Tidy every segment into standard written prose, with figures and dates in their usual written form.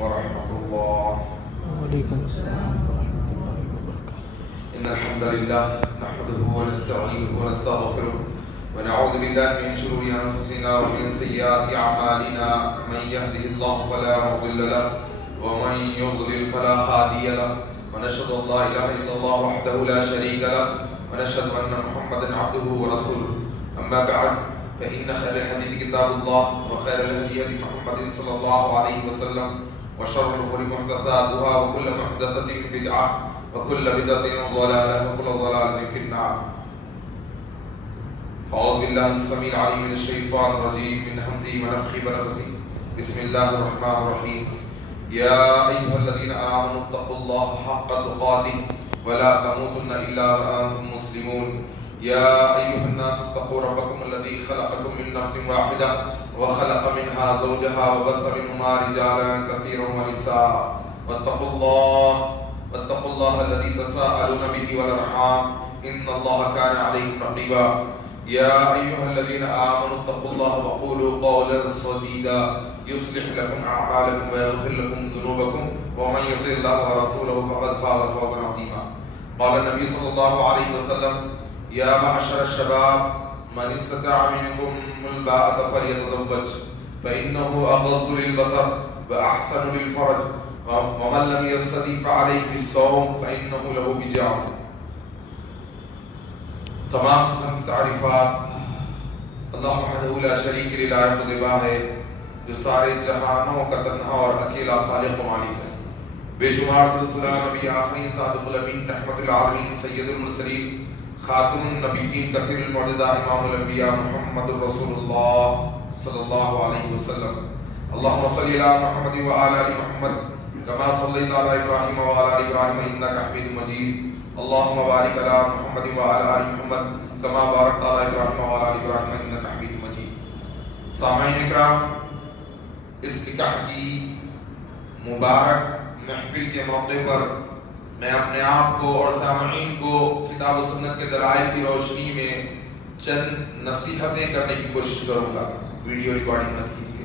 ورحمة الله. وعليكم السلام ورحمة الله وبركاته. إن الحمد لله نحمده ونستعينه ونستغفره ونعوذ بالله من شرور أنفسنا ومن سيئات أعمالنا. من يهده الله فلا مضل له ومن يضلل فلا هادي له. ونشهد أن لا إله إلا الله وحده لا شريك له ونشهد أن محمدا عبده ورسوله. أما بعد فإن خير الحديث كتاب الله وخير الهدي هدي محمد صلى الله عليه وسلم وشر الأمور محدثاتها وكل محدثة بدعة وكل بدعة ضلالة وكل ضلالة في النار. أعوذ بالله السميع العليم من الشيطان الرجيم من همزه ونفخه ونفثه. بسم الله الرحمن الرحيم. يا أيها الذين آمنوا اتقوا الله حق تقاته ولا تموتن إلا وأنتم مسلمون. يا أيها الناس اتقوا ربكم الذي خلقكم من نفس واحدة وخلق منها زوجها وبث منهما رجالا كثيرا ونساء. واتقوا الله الذي تساءلون به والأرحام إن الله كان عليكم رقيبا. يا أيها الذين آمنوا اتقوا الله وقولوا قولا سديدا يصلح لكم أعمالكم ويغفر لكم ذنوبكم ومن يطع الله ورسوله فقد فاز فوزا عظيما. قال النبي صلى الله عليه وسلم: يا معشر الشباب من استطاع منكم الباءة فليتزوج فإنه أغض للبصر وأحسن للفرج ومن لم يستطع فعليه بالصوم فإنه له وجاء. تمام قسم کی تعریفات اللہ وحدہ لا شریک له لائق و زیبا ہے، جو سارے جہانوں کا تنہا اور اکیلا خالق و مالک ہے. بے شمار درود نبی آخرین صادق الامین رحمت العالمین سید المرسلین خاتم النبیین کثیر المعجزات امام الانبیاء محمد رسول اللہ صلی اللہ علیہ وسلم. اللهم صل علی محمد وعلی آل محمد كما صليت على ابراہیم وعلى آل ابراہیم انك حمید مجید. اللهم بارک علی محمد وعلى آل محمد كما بارکت علی ابراہیم وعلى آل ابراہیم انك حمید مجید. سامعین اکرام، اس نکاح کی مبارک محفل کے موقع پر میں اپنے آپ کو اور سامعین کو کتاب و سنت کے دلائل کی روشنی میں چند نصیحتیں کرنے کی کوشش کروں گا. ویڈیو ریکارڈنگ مت کیجیے.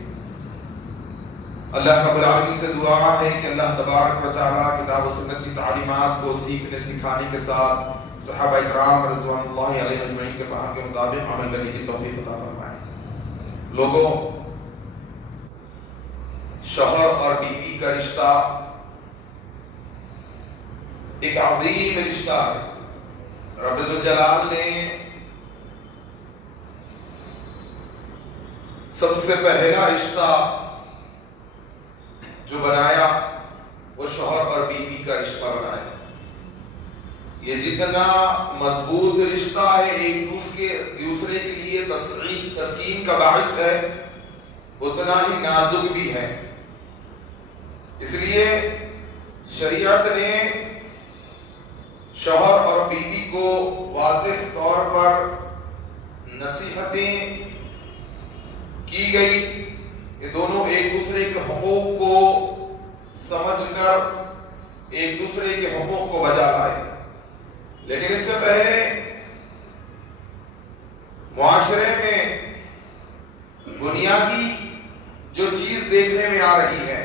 اللہ رب العالمین سے دعا ہے کہ اللہ تبارک و تعالیٰ کتاب و سنت کی تعلیمات کو سیکھنے سکھانے کے ساتھ صحابہ اکرام رضوان اللہ علیہ اجمعین کے فہم کے مطابق عمل کرنے کی توفیق عطا فرمائے. لوگوں، شوہر اور بیوی کا رشتہ ایک عظیم رشتہ ہے. رب ذوالجلال نے سب سے پہلا رشتہ جو بنایا وہ شوہر اور بیوی کا رشتہ بنایا. یہ جتنا مضبوط رشتہ ہے، ایک دوسرے کے لیے تسکین کا باعث ہے، اتنا ہی نازک بھی ہے. اس لیے شریعت نے شوہر اور بیوی کو واضح طور پر نصیحتیں کی گئی کہ دونوں ایک دوسرے کے حقوق کو سمجھ کر ایک دوسرے کے حقوق کو بجا لائے. لیکن اس سے پہلے معاشرے میں بنیادی جو چیز دیکھنے میں آ رہی ہے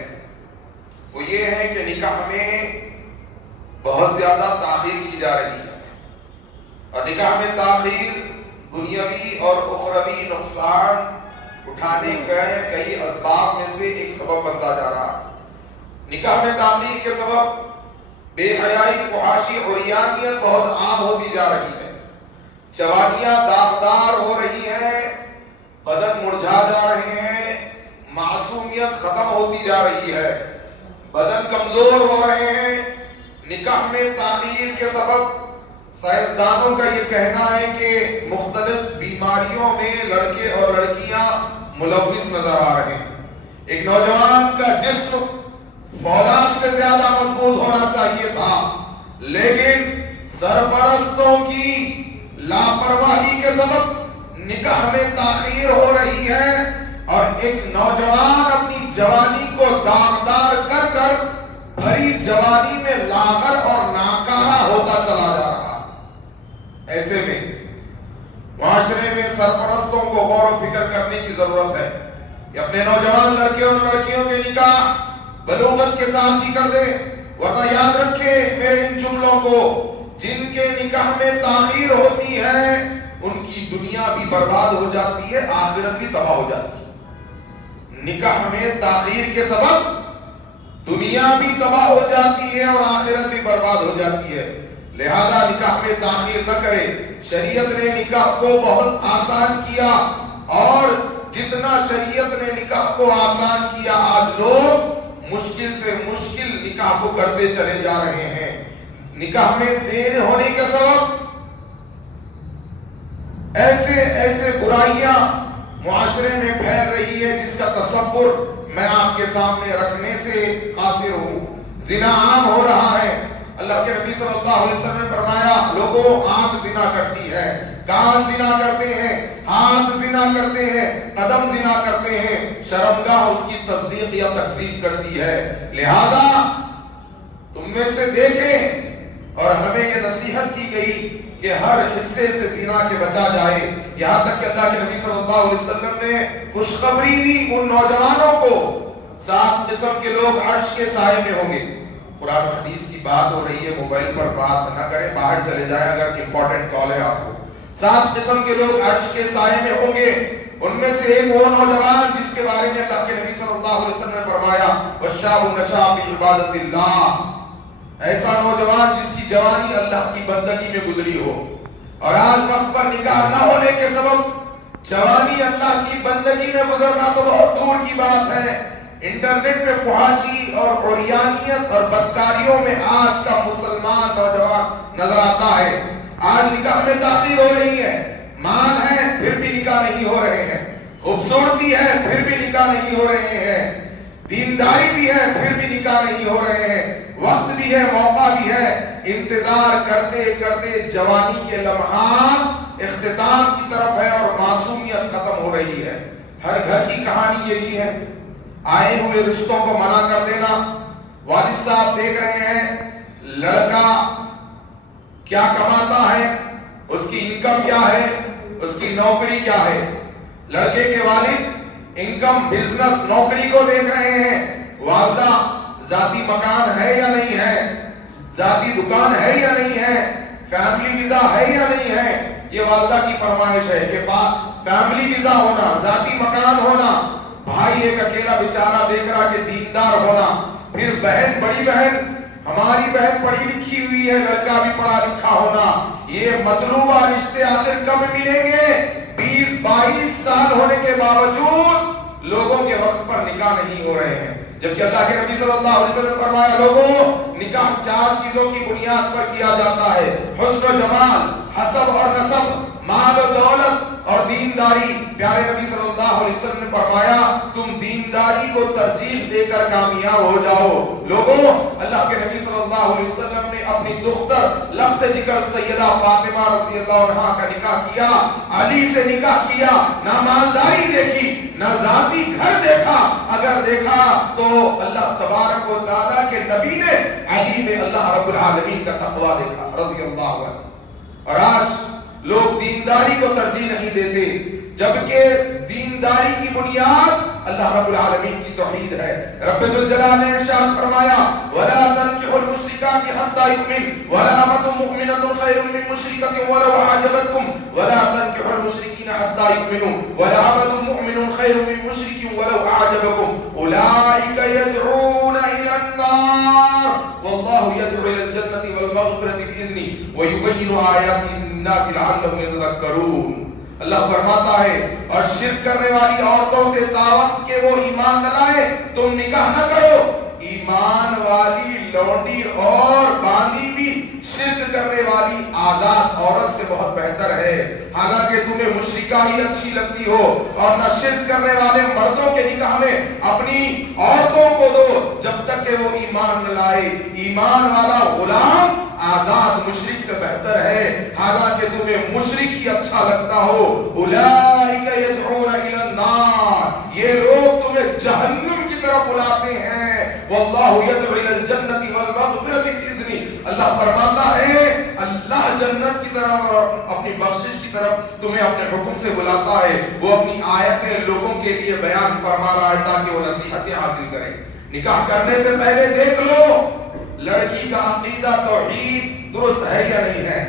وہ یہ ہے کہ نکاح میں بہت زیادہ تاخیر کی جا رہی ہے، اور نکاح میں تاخیر دنیاوی اور اخروی نقصان اٹھانے کے کئی اسباب میں سے ایک سبب بنتا جا رہا ہے. نکاح میں تاخیر کے سبب بے حیائی، فحاشی، عریانیت بہت عام ہوتی جا رہی ہے. جوانیاں داغدار ہو رہی ہیں، بدن مرجھا جا رہے ہیں، معصومیت ختم ہوتی جا رہی ہے، بدن کمزور ہو رہے ہیں. نکاح میں تاخیر کے سبب سائنسدانوں کا یہ کہنا ہے کہ مختلف بیماریوں میں لڑکے اور لڑکیاں ملوث نظر آ رہے ہیں. ایک نوجوان کا جسم فولاد سے زیادہ مضبوط ہونا چاہیے تھا، لیکن سرپرستوں کی لاپرواہی کے سبب نکاح میں تاخیر ہو رہی ہے، اور ایک نوجوان اپنی جوانی کو داغدار کر کر بھری جوانی میں لاغر اور ناکارہ ہوتا چلا جا رہا. ایسے میں معاشرے میں سرپرستوں کو غور و فکر کرنے کی ضرورت ہے کہ اپنے نوجوان لڑکے اور لڑکیوں کے نکاح بلوغت کے ساتھ ہی کر دیں، ورنہ یاد رکھیں میرے ان جملوں کو، جن کے نکاح میں تاخیر ہوتی ہے ان کی دنیا بھی برباد ہو جاتی ہے، آخرت بھی تباہ ہو جاتی ہے۔ نکاح میں تاخیر کے سبب دنیا بھی تباہ ہو جاتی ہے اور آخرت بھی برباد ہو جاتی ہے، لہذا نکاح میں تاخیر نہ کرے۔ شریعت نے نکاح کو بہت آسان کیا، اور جتنا شریعت نے نکاح کو آسان کیا آج لوگ مشکل سے مشکل نکاح کو کرتے چلے جا رہے ہیں۔ نکاح میں دیر ہونے کے سبب ایسے برائیاں معاشرے میں پھیل رہی ہے جس کا تصور میں آپ کے سامنے رکھنے سے قاصر ہوں۔ زنا عام ہو رہا ہے، اللہ کے نبی صلی اللہ علیہ وسلم نے فرمایا لوگوں آنکھ زنا کرتی ہے، کان زنا کرتے ہیں، ہاتھ زنا کرتے ہیں، قدم زنا کرتے ہیں، شرمگاہ اس کی تصدیق یا تکذیب کرتی ہے، لہذا تم میں سے دیکھیں، اور ہمیں یہ نصیحت کی گئی کہ ہر حصے سے زنا کے بچا جائے، یہاں تک کہ اللہ کے نبی صلی اللہ علیہ وسلم نے خوشخبری دی ان نوجوانوں کو 7 قسم کے لوگ عرش کے سائے میں ہوں گے۔ قرآن و حدیث کی بات ہو رہی ہے، موبائل پر بات نہ کریں، باہر چلے جائیں اگر امپورٹنٹ کال ہے آپ کو۔ 7 قسم کے لوگ عرش کے سائے میں ہوں گے، ان میں سے ایک وہ نوجوان جس کے بارے میں اللہ کے نبی صلی اللہ علیہ وسلم نے فرمایا وَالشَّابُ نَشَأَ فِي عِبَادَةِ اللَّهِ، ایسا نوجوان جس کی جوانی اللہ کی بندگی میں گزری ہو۔ اور آج وقت پر نکاح نہ ہونے کے سبب جوانی اللہ کی بندگی میں گزرنا تو بہت دور کی بات ہے، انٹرنیٹ پہ فحاشی اور عریانیت اور بدکاریوں میں آج کا مسلمان نوجوان نظر آتا ہے۔ آج نکاح میں تاخیر ہو رہی ہے، مال ہے پھر بھی نکاح نہیں ہو رہے ہیں، خوبصورتی ہے پھر بھی نکاح نہیں ہو رہے ہیں، دینداری بھی ہے پھر بھی نکاح نہیں ہو رہے ہیں، وقت بھی ہے موقع بھی ہے، انتظار کرتے کرتے جوانی کے لمحات اختتام کی طرف ہے اور معصومیت ختم ہو رہی ہے۔ ہر گھر کی کہانی یہی ہے، آئے ہوئے رشتوں کو منع کر دینا۔ والد صاحب دیکھ رہے ہیں لڑکا کیا کماتا ہے، اس کی انکم کیا ہے، اس کی نوکری کیا ہے، لڑکے کے والد انکم بزنس نوکری کو دیکھ رہے ہیں، والدہ ذاتی مکان ہے یا نہیں ہے، ذاتی دکان ہے یا نہیں ہے، فیملی ویزا ہے یا نہیں ہے، یہ والدہ کی فرمائش ہے کہ فیملی ویزا ہونا، ذاتی مکان ہونا، بھائی ایک اکیلا بیچارہ دیکھ رہا کہ دیندار ہونا، پھر بہن بڑی بہن ہماری بہن پڑھی لکھی ہوئی ہے، لڑکا بھی پڑھا لکھا ہونا، یہ مطلوبہ رشتے آخر کب ملیں گے؟ 20-22 سال ہونے کے باوجود لوگوں کے وقت پر نکاح نہیں ہو رہے ہیں، جبکہ اللہ کے نبی صلی اللہ علیہ وسلم فرمایا لوگوں نکاح 4 چیزوں کی بنیاد پر کیا جاتا ہے، حسن و جمال، حسب اور نسب، مال و دولت اور دینداری۔ پیارے نبی صلی اللہ علیہ وسلم نے فرمایا تم دینداری کو ترجیح دے کر کامیاب ہو جاؤ۔ لوگوں اللہ کے نبی صلی اللہ علیہ وسلم نے اپنی دختر لخت جگر سیدہ فاطمہ رضی اللہ عنہا کا نکاح کیا، علی سے نکاح کیا، نہ مالداری دیکھی نہ ذاتی گھر دیکھا، اگر دیکھا تو اللہ تبارک و تعالیٰ کے نبی نے علی میں اللہ رب العالمین کا تقوی دیکھا رضی اللہ عنہ۔ اور آج لوگ دینداری کو ترجیح نہیں دیتے، جبکہ دینداری کی بنیاد اللہ رب العالمین کی توحید ہے۔ رب ذوالجلال نے ارشاد فرمایا وَلَا تَنكِحُوا الْمُشْرِكَاتِ حَتَّى يُؤْمِنَّ وَلَا أَمَةٌ مُؤْمِنَةٌ خَيْرٌ مِّن مُّشْرِكَةٍ وَلَوْ أَعْجَبَتْكُمْ وَلَا تَنكِحُوا الْمُشْرِكِينَ حَتَّى يُؤْمِنُوا وَلَا أَمَةٌ مُؤْمِنٌ خَيْرٌ مِّن مُّشْرِكٍ وَلَوْ أَعْجَبَكُمْ أُولَٰئِكَ يَدْعُونَ إِلَى النَّارِ وَاللَّهُ يَدْعُو إِلَى الْجَنَّةِ وَالْمَغْفِرَةِ بِإِذْنِهِ وَيُبَيِّنُ آيَاتِهِ لِلنَّاسِ لَعَلَّهُمْ يَتَذَكَّرُونَ۔ اللہ فرماتا ہے اور شرک کرنے والی عورتوں سے دعوت کہ وہ ایمان نہ لائے تم نکاح نہ کرو، ایمان والی لونڈی اور باندی بھی شرک کرنے والی آزاد عورت سے بہت بہتر ہے، حالانکہ تمہیں مشرکہ ہی اچھی لگتی ہو، اور نہ شرک کرنے والے مردوں کے نکاح میں اپنی عورتوں کو دو جب تک کہ وہ ایمان نہ لائے، ایمان والا غلام آزاد مشرک سے بہتر ہے، حالانکہ تمہیں مشرک ہی اچھا لگتا ہو۔ اولئک یدعون الی النار، یہ لوگ تمہیں جہنم کی طرف بلاتے ہیں، واللہ یدعو الی الجنۃ والمغفرۃ باذنہ، اللہ فرماتا ہے اللہ جنت کی طرف اور اپنی بخشش کی طرف تمہیں اپنے حکم سے بلاتا ہے، وہ اپنی آیتیں لوگوں کے لیے بیان فرما رہا ہے تاکہ وہ نصیحتیں حاصل کریں۔ نکاح کرنے سے پہلے دیکھ لو لڑکی کا عقیدہ توحید درست ہے یا نہیں ہے.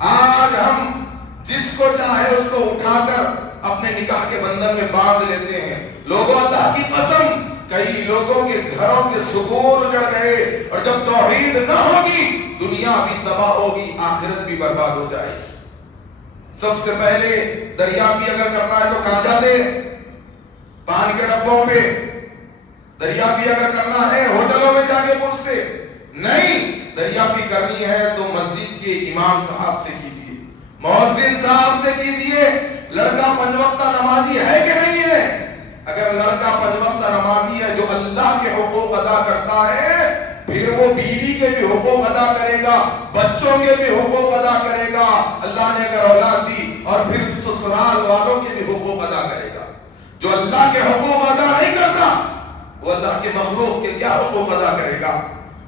آج ہم جس کو چاہے اس کو اٹھا کر اپنے نکاح کے بندھن میں باندھ لیتے ہیں. لوگوں اللہ کی قسم کئی لوگوں کے گھروں کے سکون اجڑ گئے, اور جب توحید نہ ہوگی دنیا بھی تباہ ہوگی, آخرت بھی برباد ہو جائے گی. سب سے پہلے دریافت اگر کرنا ہے تو کہاں جاتے؟ پان کے ڈبوں پہ. دریافت اگر کرنا ہے ہوٹلوں میں جا کے پوچھتے نہیں. دریافت کرنی ہے تو مسجد کے امام صاحب سے کیجیے, مؤذن صاحب سے کیجیے. لڑکا 5 وقتہ نمازی ہے کہ نہیں ہے؟ اگر لڑکا 5 وقتہ نمازی ہے جو اللہ کے حقوق ادا کرتا ہے, پھر وہ بیوی کے بھی حقوق ادا کرے گا, بچوں کے بھی حقوق ادا کرے گا, اللہ نے اگر اولاد دی, اور پھر سسرال والوں کے بھی حقوق ادا کرے گا. جو اللہ کے حقوق ادا نہیں کرتا وہ اللہ کے مخلوق کے کیا حقوق ادا کرے گا؟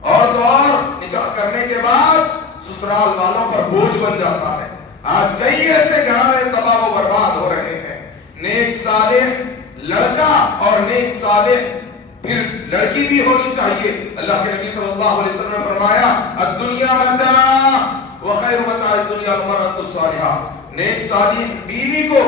اور تو اور نکاح کرنے کے بعد سسرال والوں پر بوجھ بن جاتا ہے. آج کئی ایسے گھرانے تباہ و برباد ہو رہے ہیں. نیک صالح لڑکا اور نیک صالح پھر لڑکی بھی ہونی چاہیے. اللہ کے نبی صلی اللہ علیہ وسلم نے فرمایا الدنیا متاع وخیر متاع الدنیا المرأة الصالحہ. نیک صالح بیوی کو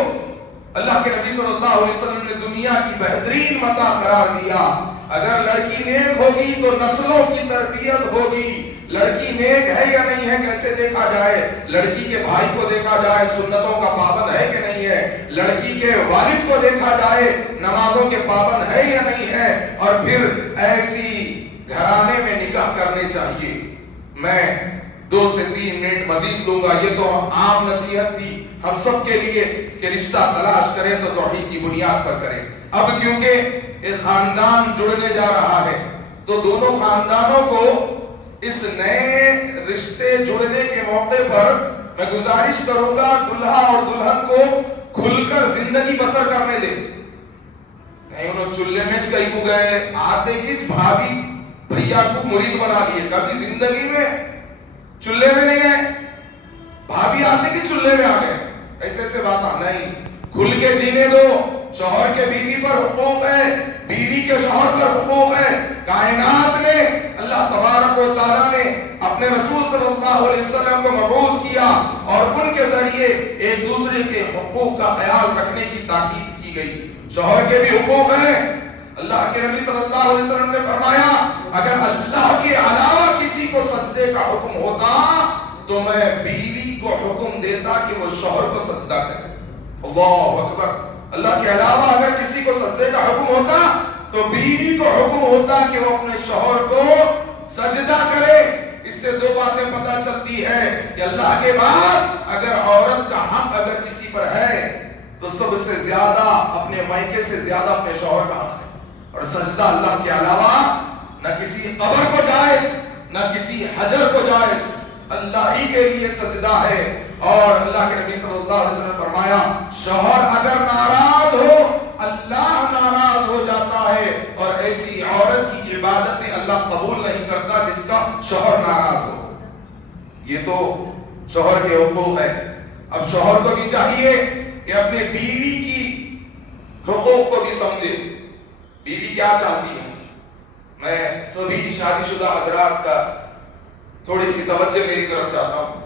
اللہ کے نبی صلی اللہ علیہ وسلم نے دنیا کی بہترین متاع قرار دیا. اگر لڑکی نیک ہوگی تو نسلوں کی تربیت ہوگی. لڑکی نیک ہے یا نہیں ہے کیسے دیکھا جائے؟ لڑکی کے بھائی کو دیکھا جائے سنتوں کا پابند ہے کہ نہیں ہے. لڑکی کے والد کو دیکھا جائے نمازوں کے پابند ہے یا نہیں ہے. اور پھر ایسی گھرانے میں نکاح کرنے چاہیے. میں 2 سے 3 منٹ مزید لوں گا. یہ تو عام نصیحت تھی ہم سب کے لیے کہ رشتہ تلاش کریں تو توحید کی بنیاد پر کریں. اب کیونکہ ایک خاندان جڑنے جا رہا ہے تو دونوں خاندانوں کو اس نئے رشتے جڑنے کے موقع پر میں گزارش کروں گا دلہا اور دلہن کو کھل کر زندگی بسر کرنے دیں. نہیں انہوں چلے میں کہیں کو گئے آتے کی بھابی بھیا کو مرید بنا لیے, کبھی زندگی میں چلے میں نہیں گئے. بھابی آتے کی چلے میں آ گئے, ایسے سے بات نہیں. کھل کے جینے دو. شوہر کے بیوی پر حقوق ہے, بیوی کے شوہر پر حقوق ہے. کائنات میں اللہ تبارک و تعالیٰ نے اپنے رسول صلی اللہ علیہ وسلم کو مبعوث کیا اور ان کے ذریعے ایک دوسرے کے حقوق کا خیال رکھنے کی تاکید کی گئی. شوہر کے بھی حقوق ہیں. اللہ کے نبی صلی اللہ علیہ وسلم نے فرمایا اگر اللہ کے علاوہ کسی کو سجدے کا حکم ہوتا تو میں بیوی کو حکم دیتا کہ وہ شوہر کو سجدہ کرے. اللہ اکبر. اللہ کے علاوہ اگر کسی کو سجدے کا حکم ہوتا تو بیوی کو حکم ہوتا کہ وہ اپنے شوہر کو سجدہ کرے. اس سے 2 باتیں پتہ چلتی ہے کہ اللہ کے بعد اگر عورت کا حق اگر کسی پر ہے تو سب سے زیادہ اپنے مائکے سے زیادہ اپنے شوہر کا حق ہے. اور سجدہ اللہ کے علاوہ نہ کسی قبر کو جائز نہ کسی حجر کو جائز, اللہ ہی کے لیے سجدہ ہے. اور اللہ کے نبی صلی اللہ علیہ وسلم نے فرمایا شوہر اگر ناراض ہو اللہ ناراض ہو جاتا ہے, اور ایسی عورت کی عبادتیں اللہ قبول نہیں کرتا جس کا شوہر ناراض ہو. یہ تو شوہر کے حقوق ہے. اب شوہر کو بھی چاہیے کہ اپنے بیوی کی حقوق کو بھی سمجھے. بیوی کیا چاہتی ہے؟ میں سبھی شادی شدہ حضرات کا تھوڑی سی توجہ میری طرف چاہتا ہوں.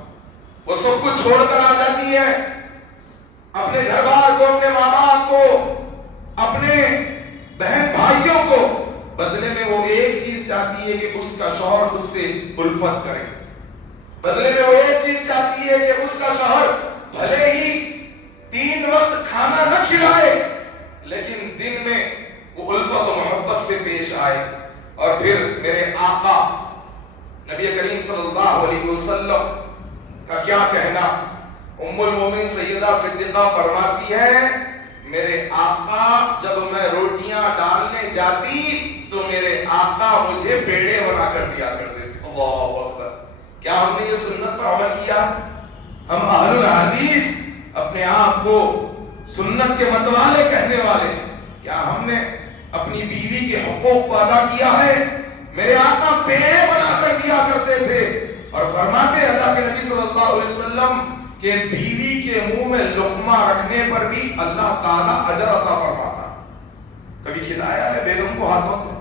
وہ سب کچھ چھوڑ کر آ جاتی ہے اپنے گھر بار کو, اپنے ماں باپ کو, اپنے بہن بھائیوں کو. بدلے میں وہ ایک چیز چاہتی ہے کہ اس کا شوہر اس سے الفت کرے. بدلے میں وہ ایک چیز چاہتی ہے کہ اس کا شوہر بھلے ہی 3 وقت کھانا نہ کھلائے لیکن دن میں وہ الفت و محبت سے پیش آئے. اور پھر میرے آقا نبی کریم صلی اللہ علیہ وسلم کا کیا کہنا. ام المومن سیدہ صدیقہ فرماتی ہے میرے آقا جب میں روٹیاں ڈالنے جاتی تو میرے آقا مجھے پیڑے بنا کر دیا کرتے تھے. اللہ اکبر. کیا ہم نے یہ سنت پر عمل کیا؟ ہم اہل الحدیث اپنے آپ کو سنت کے متوالے کہنے والے, کیا ہم نے اپنی بیوی کے حقوق کو ادا کیا ہے؟ میرے آقا پیڑے بنا کر دیا کرتے تھے. اور فرماتے اللہ کے نبی صلی اللہ علیہ وسلم کہ بیوی کے منہ میں لقمہ رکھنے پر بھی اللہ تعالیٰ اجر عطا فرماتا. کبھی کھلایا ہے بیگم کو ہاتھوں سے؟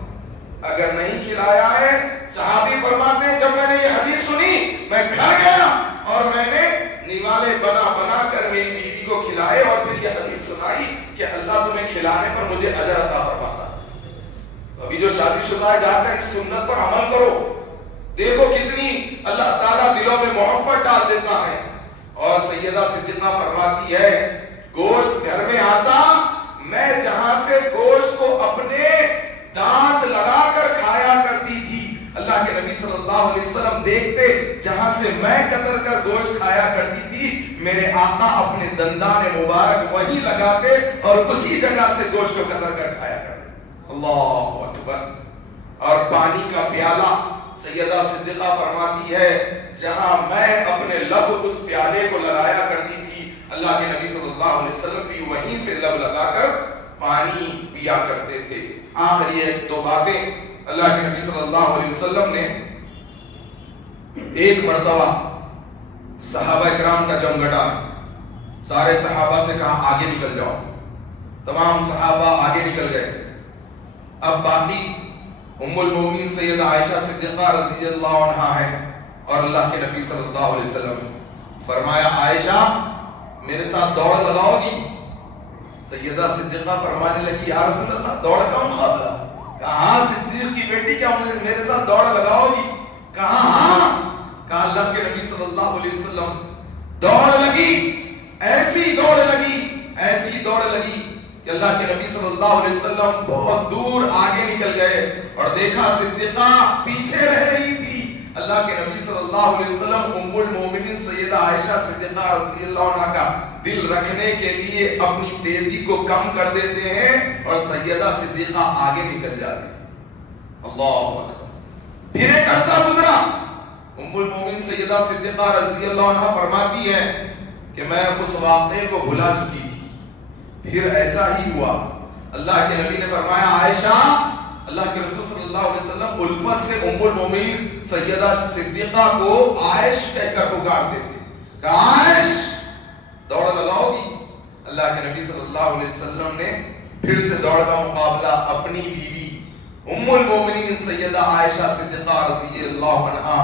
اگر نہیں کھلایا ہے، صحابی فرماتے ہیں جب میں نے یہ حدیث سنی میں گھر گیا اور میں نے نوالے بنا بنا کر میری بیوی کو کھلائے اور پھر یہ حدیث سنائی کہ اللہ تمہیں کھلانے پر مجھے اجر عطا فرماتا۔ ابھی جو شادی شدہ ہے جا کر اس سنت پر عمل کرو، دیکھو کتنی اللہ تعالیٰ دلوں میں محبت ڈال دیتا ہے۔ اور سیدہ صدیقہ فرماتی ہے گوشت گھر میں آتا، میں جہاں سے گوشت کو اپنے دانت لگا کر کھایا کرتی تھی، اللہ کے نبی صلی اللہ علیہ وسلم دیکھتے جہاں سے میں قطر کر گوشت کھایا کرتی تھی، میرے آقا اپنے دندان مبارک وہی لگاتے اور اسی جگہ سے گوشت کو قطر کر کھایا کرتے۔ اللہ اکبر۔ اور پانی کا پیالہ سیدہ صدیقہ فرماتی ہے جہاں میں اپنے لب اس پیالے کو لگایا کرتی تھی، اللہ کے نبی صلی اللہ علیہ وسلم بھی وہیں سے لب لگا کر پانی پیا کرتے تھے۔ آخری ایک دو باتیں، اللہ کے نبی صلی اللہ علیہ وسلم نے ایک مرتبہ صحابہ اکرام کا جمگٹا، سارے صحابہ سے کہا آگے نکل جاؤ، تمام صحابہ آگے نکل گئے۔ اب باقی ام المومنین سیدہ عائشہ صدیقہ رضی اللہ عنہا ہے اور اللہ کے نبی صلی اللہ علیہ وسلم فرمایا عائشہ میرے ساتھ دوڑ لگاؤ گی؟ سیدہ صدیقہ فرمانے لگی یا رسول اللہ دوڑ کا مقابلہ؟ کہا ہاں صدیق کی بیٹی کیا میرے ساتھ دوڑ لگاؤ گی؟ کہا ہاں۔ کہا اللہ کے نبی صلی اللہ علیہ وسلم دوڑ لگی، ایسی دوڑ لگی، ایسی دوڑ لگی کہ اللہ کے نبی صلی اللہ علیہ وسلم بہت دور آگے نکل گئے اور دیکھا صدیقہ پیچھے رہ رہی تھی۔ اللہ کے نبی صلی اللہ علیہ وسلم ام المومنین سیدہ عائشہ صدیقہ رضی اللہ عنہا کا دل رکھنے کے لیے اپنی تیزی کو کم کر دیتے ہیں اور سیدہ صدیقہ آگے نکل جاتی ہیں۔ اللہ اکبر۔ پھر ایک عرصہ گزرا، ام المومنین سیدہ صدیقہ رضی اللہ عنہا فرماتی ہے کہ میں اس واقعے کو بھلا چکی تھی۔ پھر ایسا ہی ہوا، اللہ کے نبی نے فرمایا عائشہ، اللہ کے رسول صلی اللہ علیہ وسلم الفت سے ام المومنین سیدہ صدیقہ کو عائش کہہ کر پکارتے تھے کہ عائش دوڑ لگاؤ گی؟ اللہ کے نبی صلی اللہ علیہ وسلم نے پھر سے دوڑ کا مقابلہ اپنی بیوی ام المومنین سیدہ عائشہ صدیقہ رضی اللہ عنہا،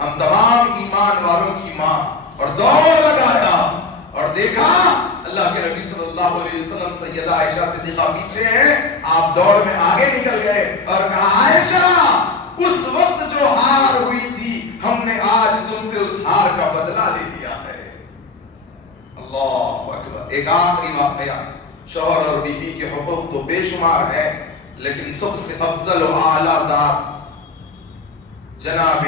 ہم تمام ایمان والوں کی ماں، اور دوڑ لگایا اور دیکھا اللہ کے نبی صلی اللہ علیہ وسلم سیدہ عائشہ صدیقہ پیچھے ہیں، آپ دوڑ میں آگے نکل گئے اور کہا عائشہ اس وقت جو ہار ہوئی تھی ہم نے آج تم سے اس ہار کا بدلہ لے لیا ہے۔ اللہ اکبر۔ ایک آخری واقعہ، شوہر اور بیوی کے حقوق تو بے شمار ہے لیکن سب سے افضل و اعلیٰ ذات جناب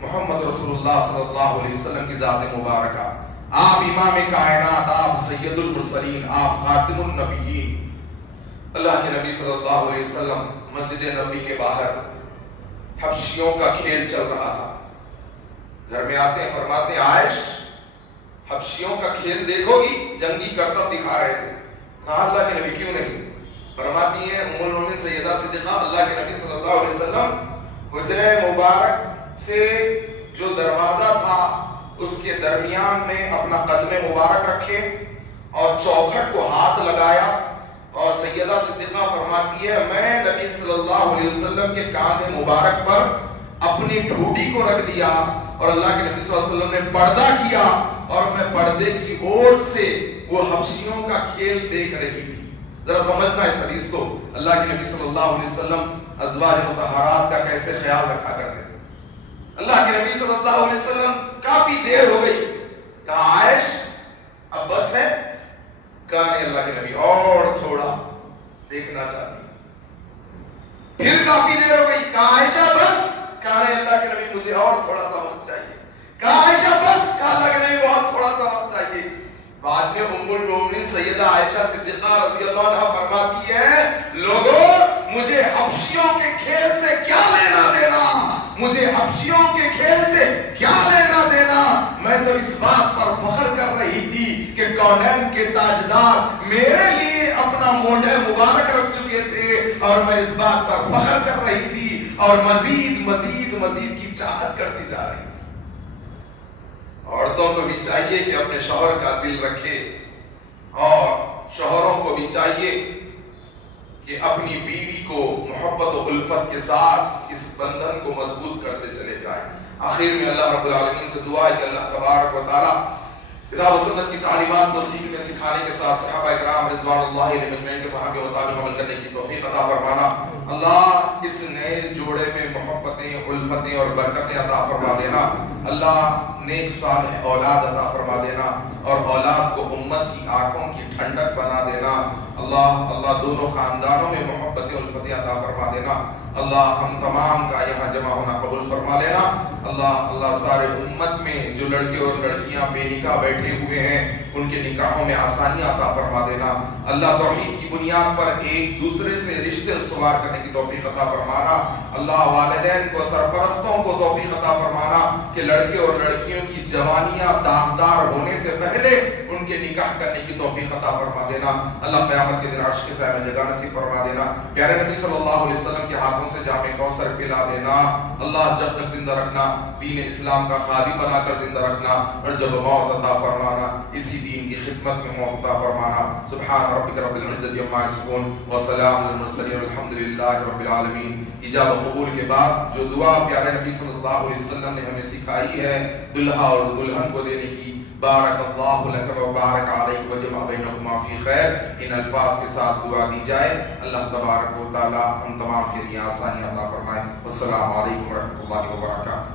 محمد رسول اللہ صلی اللہ علیہ وسلم کی ذات مبارکہ، آپ امام کائنات، آپ سید المرسلین، آپ خاتم النبیین۔ اللہ کے نبی صلی اللہ علیہ وسلم مسجد نبی کے باہر حبشیوں کا کھیل چل رہا تھا، گھر میں آتے ہیں فرماتے ہیں عائش حبشیوں کا کھیل دیکھو گی؟ جنگی کرتب دکھا رہے تھے۔ کہا اللہ کے نبی کیوں نہیں؟ فرماتی ہیں ام المومنین سیدہ صدیقہ اللہ کے نبی صلی اللہ علیہ وسلم حجرہ مبارک سے جو دروازہ تھا اس کے درمیان میں اپنا قدم مبارک رکھے اور چوکھٹ کو ہاتھ لگایا اور سیدہ صدیقہ فرماتی ہے میں نبی صلی اللہ علیہ وسلم کے کاندھے مبارک پر اپنی ٹھوڈی کو رکھ دیا اور اللہ کے نبی صلی اللہ علیہ وسلم نے پردہ کیا اور میں پردے کی اوٹ سے وہ حبشیوں کا کھیل دیکھ رہی تھی۔ ذرا سمجھنا اس حدیث کو، اللہ کے نبی صلی اللہ علیہ وسلم ازواج مطہرات کا کیسے خیال رکھا کرتے تھے۔ اللہ کے نبی صلی اللہ علیہ وسلم کافی دیر ہو گئی، کہا عائش اب بس ہے؟ کہا نہیں اللہ کے نبی اور تھوڑا دیکھنا چاہتی۔ پھر کافی دیر ہو گئی، کہا عائشہ بس؟ کہا نہیں اللہ کے نبی مجھے اور تھوڑا سا وقت چاہیے۔ کہا عائشہ بس؟ کہا اللہ کے نبی بہت تھوڑا سا وقت چاہیے۔ بعد میں ام المومنین سیدہ عائشہ صدیقہ رضی اللہ عنہا فرماتی ہے لوگوں مجھے حبشیوں کے کھیل سے کیا لینا دینا، مجھے حبشیوں کے کھیل سے کیا لینا دینا، میں تو اس بات پر فخر کر رہی تھی کہ کونین کے تاجدار میرے لیے اپنا موڈے مبارک رکھ چکے تھے اور میں اس بات پر فخر کر رہی تھی اور مزید مزید مزید کی چاہت کرتی جا رہی تھی۔ عورتوں کو بھی چاہیے کہ اپنے شوہر کا دل رکھے اور شوہروں کو بھی چاہیے کہ اپنی بیوی کو محبت و الفت کے ساتھ اس بندھن کو مضبوط کرتے چلے جائیں۔ آخر میں اللہ رب العالمین سے دعا ہے کہ اللہ تبارک و تعالی کتاب و سنت کی تعلیمات کو سیکھنے سکھانے کے ساتھ صحابہ کرام رضوان اللہ علیہم اجمعین کے فہم کے مطابق عمل کرنے کی توفیق عطا فرمانا۔ اللہ اس نئے جوڑے میں محبتیں، الفتیں اور برکتیں عطا فرما دینا۔ اللہ نیک صالح اولاد عطا فرما دینا اور اولاد کو امت کی آنکھوں کی ٹھنڈک بنا دینا۔ اللہ دونوں خاندانوں میں محبتیں، الفتیں عطا فرما دینا۔ اللہ ہم تمام کا یہاں جمع ہونا قبول فرما لینا۔ اللہ سارے امت میں جو لڑکے اور لڑکیاں بے نکاح بیٹھے ہوئے ہیں ان کے نکاحوں میں آسانیاں عطا فرما دینا۔ اللہ توحید کی بنیاد پر ایک دوسرے سے رشتے استوار کرنے کی توفیق عطا فرمانا۔ اللہ والدین کو، سرپرستوں کو توفیق عطا فرمانا کہ لڑکے اور لڑکیوں کی جوانیاں داغدار ہونے سے پہلے ان کے نکاح کرنے کی توفیق عطا فرما دینا۔ اللہ قیامت کے دن عرش کے سائے میں جگہ نصیب فرما دینا۔ پیارے نبی صلی اللہ علیہ وسلم کے ہاتھوں سے جام کوثر پلا دینا۔ اللہ جب تک زندہ رکھنا، دین اسلام کا خادم بنا کر زندہ رکھنا، اور جب موت عطا فرمانا اسی دین کی خدمت میں موت عطا فرمانا۔ سبحان ربک رب العزت عما یصفون وسلام علی المرسلین والحمد للہ رب العالمین۔ ایجاب قبول کے بعد جو دعا پیارے نبی صلی اللہ علیہ وسلم نے ہمیں سکھائی ہے دلہا اور دلہن کو دینے کی، بارک اللہ لک و بارک علیک وجمع بینکما فی خیر، ان الفاظ کے ساتھ دعا دی جائے۔ اللہ تبارک و تعالی ہم تمام کے لیے آسانی عطا فرمائے۔ والسلام علیکم ورحمۃ اللہ وبرکاتہ۔